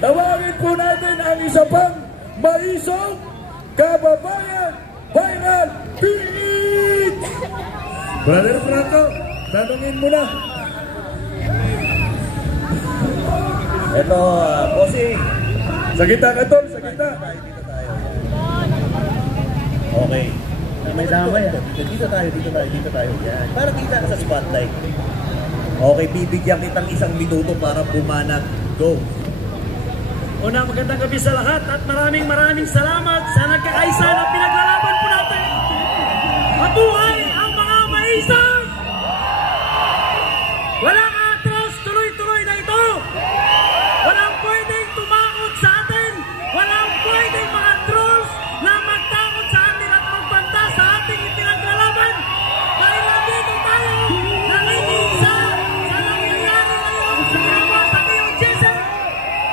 tawagin po natin ang isa pang maisong kababayan viral PH! Brother Franco, tanungin mo na. Ito, bossing. Sa kita ka tol, sa kita. Okay. May damay ah. Dito tayo. Yan. Para kita sa spotlight. Okay, bibigyan kitang 1 minuto para bumanat. Go. Una, magandang gabi sa lahat at maraming salamat sa nagkakaisa na pinaglalaban po natin. Mabuhay ang mga maisang! Walang atras, tuloy-tuloy na ito! Walang pwedeng tumakot sa atin! Walang pwedeng mga trolls na magtakot sa atin at magbanta sa ating ipinaglalaban! Dahil nandito tayo, nakikiisa sa nangyayari ngayon sa ginawa sa Rio Jesse!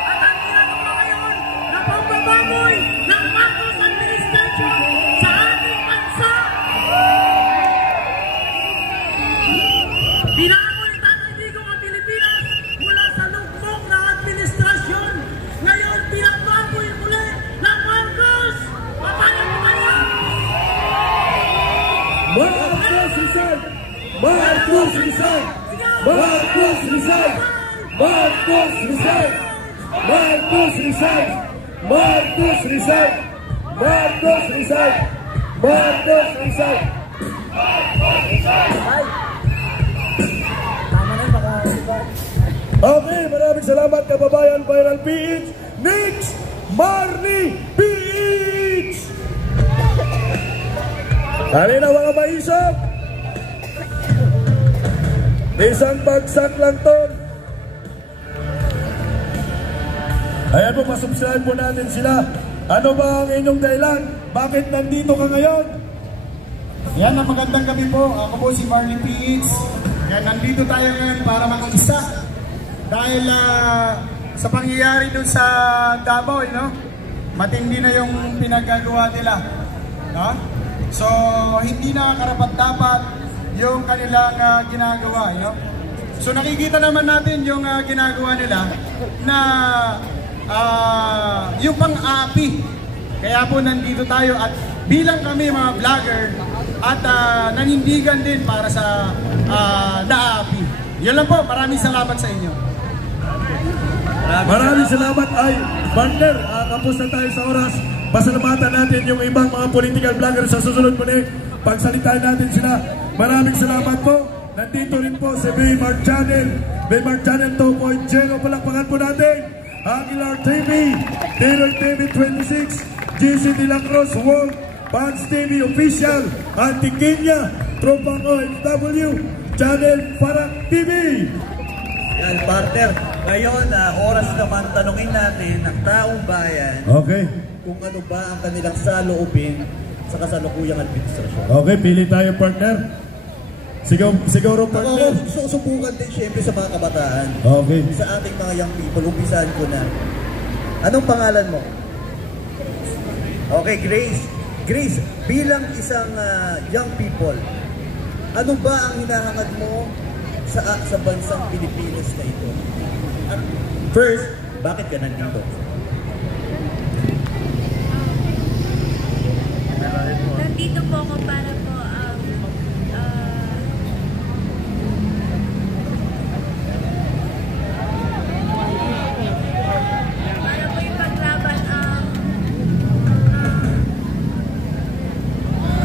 At ang ginagawa ngayon na pagbababoy ng Marcos administration sa ating bansa! Binago ni Tatay Digong ang Pilipinas mula sa lugmok na administrasyon. Ngayon, pinababoy muli ng Marcos! Paano mo kaya? Marcos Rizal! Marcos Rizal! Marcos Rizal! Marcos Rizal! Marcos Rizal! Marcos Rizal! Marcos Rizal! Marcos Rizal! Okay, maraming salamat kababayan Viral PH. Next, Marnie PH. Halina mga maisap. Isang bagsak lang to. Ayan po, pasubscribe po natin sila. Ano ba ang inyong dahilan? Bakit nandito ka ngayon? Yan, ang magandang gabi po. Ako po si Marnie PH. Yan, nandito tayo ngayon para makiisa. Dahil sa pangyayari dun sa Davao, no? Matindi na yung pinagagawa nila. No? So, hindi na karapat-dapat yung kanilang ginagawa. No? So, nakikita naman natin yung ginagawa nila na yung pang-api. Kaya po nandito tayo at bilang kami mga vlogger at nanindigan din para sa naapi. Yun lang po, maraming salamat sa inyo. Maraming salamat ay partner. Kapos na tayo sa oras. Pasalamatan natin yung ibang mga political vlogger sa susunod muli. Pagsalitain natin sila. Maraming salamat po. Nandito rin po si Baymart Channel. Baymart Channel 2.0. Palakpakan po natin. Aguilar TV, Deroy TV 26, GC De La Cruz World, Pans TV Official, Antiqueña, Tropang OFW, Channel Parang TV. Yan, partner. Ngayon, oras naman tanungin natin ng taong bayan kung ano ba ang kanilang saloobin sa kasalukuyang administrasyon. Okay, pili tayo partner. Siguro partner. Susubukan din siyempre sa mga kabataan. Okay. Sa ating mga young people, umpisahan ko na. Anong pangalan mo? Okay, Grace. Grace, bilang isang young people, ano ba ang hinahangad mo sa bansang Pilipinas na ito? At first, bakit ka nandito? Nandito po ako para po ipaglaban ang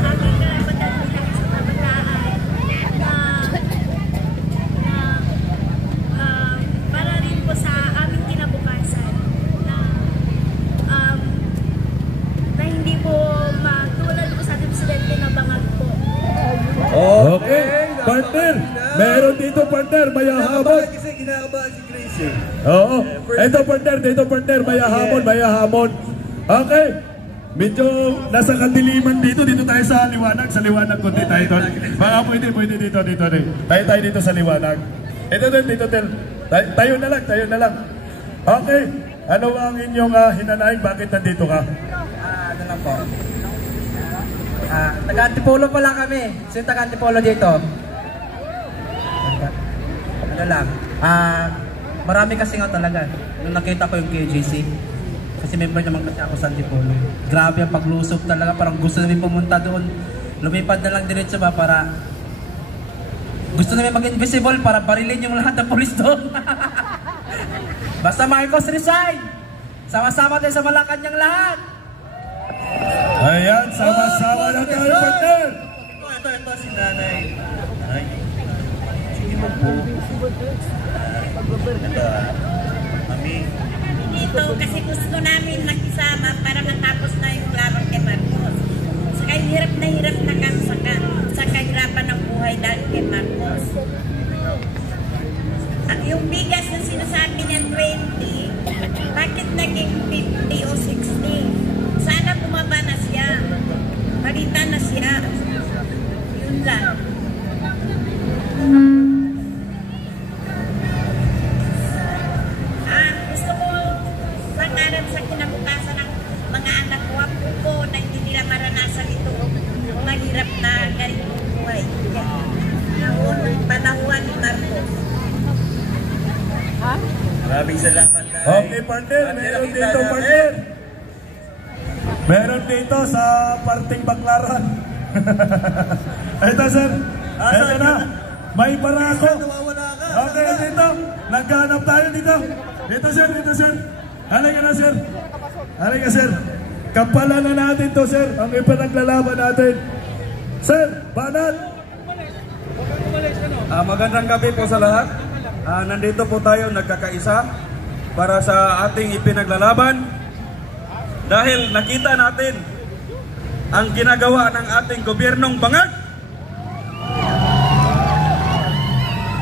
aking karapatan bilang isang kabataan para rin po sa aming kinabukasan na hindi po matulad po sa ating presidente na bangag po. Okay, partner. Meron dito partner, mayahamon. Kasi ginagabahan si Grace eh. Oo. Ito partner, mayahamon. Okay. Medyo nasa kadiliman dito tayo sa liwanag konti tayo doon. Baka pwede dito. Tayo dito sa liwanag. Ito doon, dito tel. Tayo na lang. Okay. Ano ang inyong hinanaing? Bakit nandito ka? Ano lang po. Taga-Antipolo pa lang kami. Sino taga-Antipolo dito? Ano lang. Marami kasi nga talaga. nung nakita ko yung KJC. Kasi member naman kasi ako sa Antipolo. Grabe ang paglusob talaga, parang gusto namin pumunta doon. Lumipad na lang diretso ba para gusto namin mag-invisible para barilin yung lahat ng polis doon. Basta Marcos resign! Sama-sama tayo sa Malacanang lahat! Ayan, sama-sama na tayo, partner! Ito si Nanay. Ay, sige mo po. Mami. Dito kasi gusto namin makisama para matapos na yung laban kay Marcos. Saka hirap na kami sa kahirapan ng buhay dahil kay Marcos. At yung bigas na sinasabi niya 20, bakit naging 50 o 60? Sana bumaba na siya. Palitan na siya. Yun lang. Gusto ko pangarap sa kinabukasan ng mga anak ko, apo ko, na hindi nila maranasan ito mahirap na ganitong buhay. Panahuan ni Marcos. Maraming salamat. Okay, partner, meron dito, partner. Meron dito sa parting Baclaran. Ito, sir. Ito na. May barako. Nawawala ka. Okay, dito. Naghanap tayo dito. Dito, sir. Dito, sir. Halika na, sir. Halika, sir. Kapalan na natin to, sir. Ang ipinaglalaban natin. Sir, banat. Magandang gabi po sa lahat. Nandito po tayo nagkakaisa para sa ating ipinaglalaban dahil nakita natin ang ginagawa ng ating gobyernong bangag.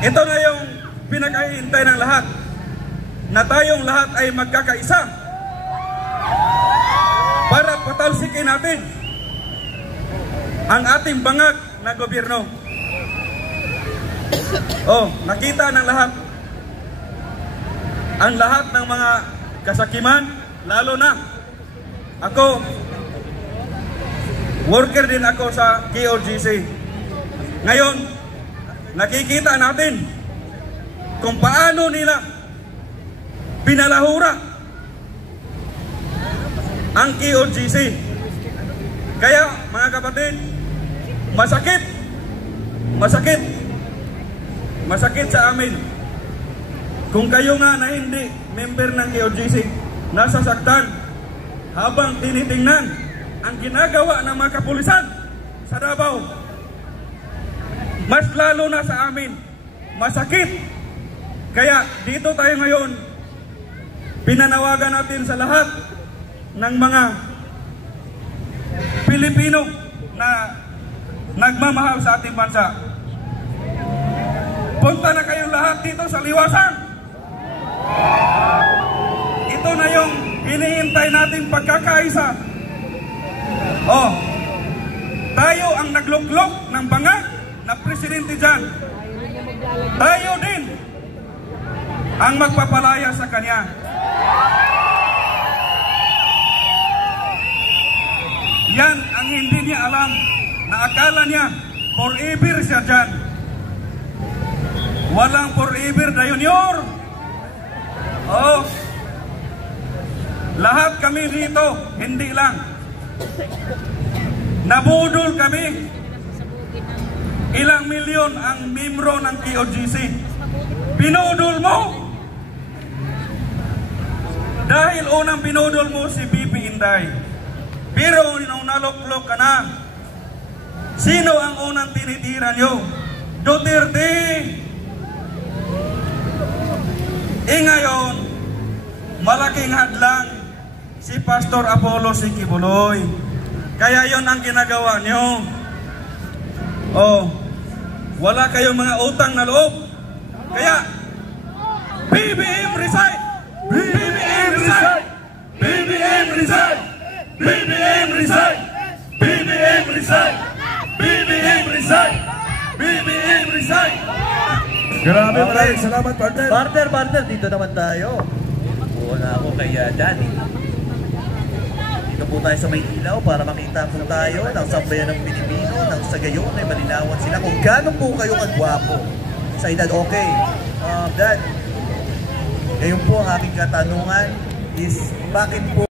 Ito na yung pinag-ahihintay ng lahat, na tayong lahat ay magkakaisa para patalsikin natin ang ating bangag na gobyerno. Nakita ng lahat ang lahat ng mga kasakiman, lalo na ako, worker din ako sa KOGC. Ngayon, nakikita natin kung paano nila pinalahura ang KOGC. Kaya mga kapatid, masakit sa amin kung kayo nga na hindi member ng KOGC nasasaktan habang tinitingnan ang ginagawa ng mga kapulisan sa Davao. Mas lalo na sa amin, masakit. Kaya dito tayo ngayon, pinanawagan natin sa lahat ng mga Pilipino na nagmamahal sa ating bansa. Punta na kayong lahat dito sa Liwasan. Ito na yung hinihintay nating pagkakaisa. Tayo ang nagluklok ng bangag na presidente dyan. Tayo din ang magpapalaya sa kanya. Yan ang hindi niya alam, na akala niya forever siya dyan. Walang forever na junior. Lahat kami dito, hindi lang. Nabudol kami. Ilang milyon ang membro ng KOGC. Pinudol mo. Dahil unang pinudol mo si BP Inday. Pero nung naloklok ka na, sino ang unang tinitira nyo? Duterte. Ngayon, malaking hadlang si Pastor Apollo Sikibuloy. Kaya yon ang ginagawa nyo. Wala kayong mga utang na loob. Kaya, BBM resign! BBM resign! BBM resign! BBM resign! BBM resign! BBM resign! BBM resign! Grabe, maraming salamat, partner. Partner, dito naman tayo. Buo na ako kay Danny. Dito po tayo sa Maynila para makita po tayo ng sambayan ng Pilipino nang sa gayon ay malinawan sila kung gaano po kayo kagwapo sa edad. Okay, Dad, Ngayon po ang aking katanungan is bakit po